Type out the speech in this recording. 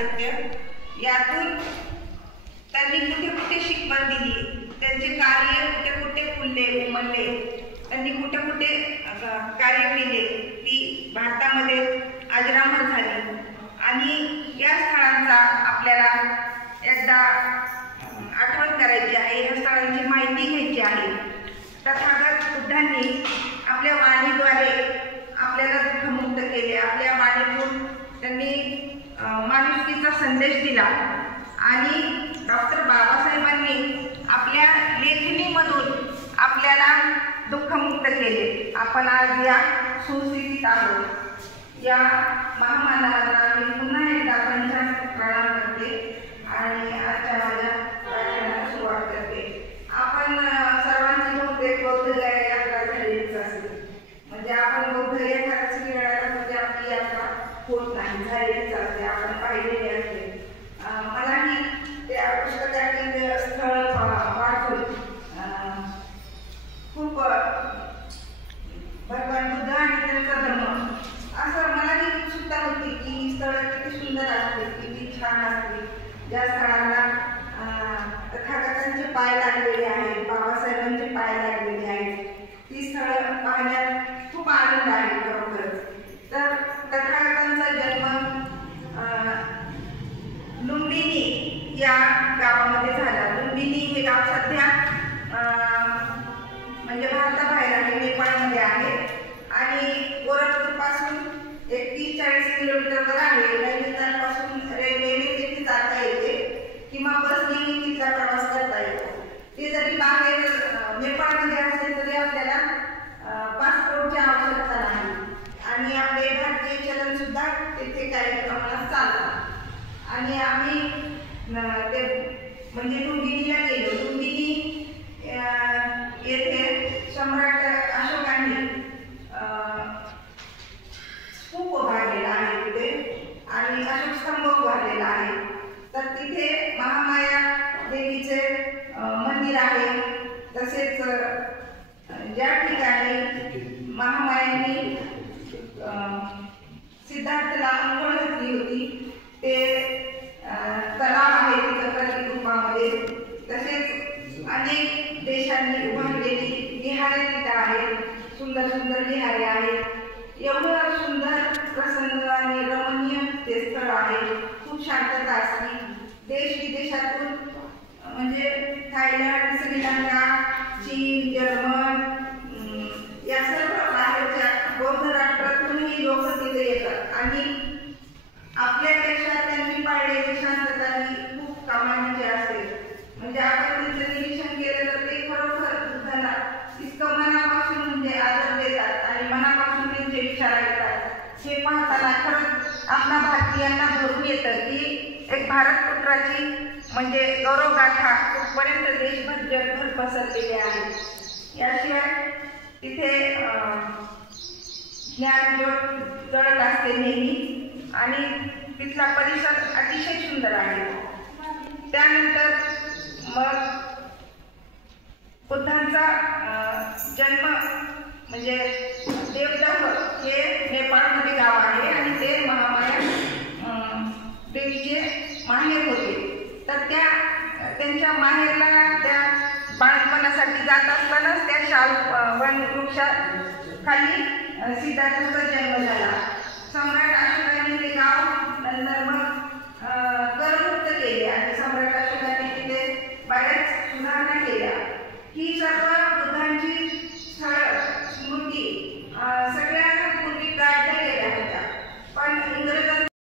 साहित्य यातून त्यांनी कुठे कुठे शिकवण दिली, त्यांचे कार्य कुठे कुठे फुलले उमलले, त्यांनी कुठे कुठे कार्य केले ती भारतामध्ये अजरामर झाली। आणि या स्थळांचा आपल्याला एकदा आठवण करायची आहे, या स्थळांची माहिती घ्यायची आहे। तथागत बुद्धांनी आपल्या वाणीद्वारे आपल्याला दुःखमुक्त केले, आपल्या वाणीतून त्यांनी माणुसकीचा संदेश दिला आणि डॉक्टर बाबासाहेबांनी आपल्या लेखणीमधून आपल्याला दुःखमुक्त केले। आपण आज या सुस्थितीत आहोत। या महामानवांना मी पुन्हा एकदा पंचांग प्रणाम करते आणि आजच्या माझ्या व्याख्यानाला सुरुवात करते। आपण सर्वांची बहुतेक बौद्ध यात्रा झालेलीच असेल, म्हणजे आपण बौद्ध यात्राच मिळाला म्हणजे आपली यात्रा होत नाही, झालेलीच असते, आपण पाहिलेली असते। मलाही त्या पुस्तकातील स्थळ वाचून खूप भगवान बुद्ध आणि त्यांचा धर्म असं मलाही उत्सुकता होती की ही स्थळं किती सुंदर असतील, किती छान असतील, ज्या स्थळांना तथागतांचे पाय लागलेले आहेत, बाबासाहेबांचे पाय लागलेले आहेत, ती स्थळं पाहण्यात खूप आनंद आहे खरोखर। तर तथागतांचा जन्म लुंबिनी या गावामध्ये झाला। लुंबिनी हे गाव सध्या म्हणजे भारताबाहेर आहे, नेपाळमध्ये आहे आणि गोरखपूरपासून 30-40 किलोमीटरवर आहे। नैनितालपासून रेल्वेने तिथे जाता येते किंवा बसने तिथला प्रवास करता येतो। ते जरी बाहेर नेपाळमध्ये असेल तरी आपल्याला पासपोर्टची आवश्यकता नाही आणि आपले भारतीय चलन सुद्धा तिथे काही प्रमाणात चालतात। आणि आम्ही ते म्हणजे लुंबिनीला गेलो। लुंबिनी येथे सम्राट अशोकांनी स्तूप उभारलेला आहे तिथे आणि अशोक स्तंभ उभारलेला आहे। तर तिथे महामाया देवीचे मंदिर आहे। तसेच ज्या ठिकाणी महामायांनी सिद्धार्थला अंघोळ घातली होती ते तलाव आहे तिथं प्रतिरूपामध्ये। तसेच अनेक देशांनी उभारलेली विहारे तिथं आहेत, सुंदर सुंदर विहारे आहेत। एवढं सुंदर प्रसन्न आणि रमणीय ते स्थळ आहे, खूप शांतता असते। देश विदेशातून म्हणजे थायलंड, श्रीलंका, चीन, जर्मन या सर्व बाहेरच्या बौद्ध राष्ट्रातूनही लोक तिथे येतात आणि आपल्यापेक्षा त्यांनी पाळलेली शांतता ही खूप कामाची असते। म्हणजे आपण तिथे निरीक्षण केलं तर ते खरोखर बुद्धाला इतकं मनापासून म्हणजे आदर देतात आणि मनापासून त्यांचे विचार ऐकतात। हे पाहताना खरंच आपल्या भारतीयांना बोलून येतं की एक भारतपुत्राची म्हणजे गौरवगाथा कुठपर्यंत देशभर जगभर पसरलेली आहे। याशिवाय तिथे ज्ञानज्योत जळत असते नेहमी आणि तिथला परिसर अतिशय सुंदर आहे। त्यानंतर मग बुद्धांचा जन्म म्हणजे देवदह हे नेपाळमध्ये गाव आहे आणि ते महामाया देवीचे माहेर होते। तर त्यांच्या माहेरला त्या बाळपणासाठी जात असतानाच त्या शालवन वृक्षाखाली सिद्धार्थाचा जन्म झाला। सम्राट अशोकाने ते गाव नंतर मग करमुक्त केले आणि सम्राट अशोकाने तिथे बऱ्याच सुधारणा केल्या। ही सर्व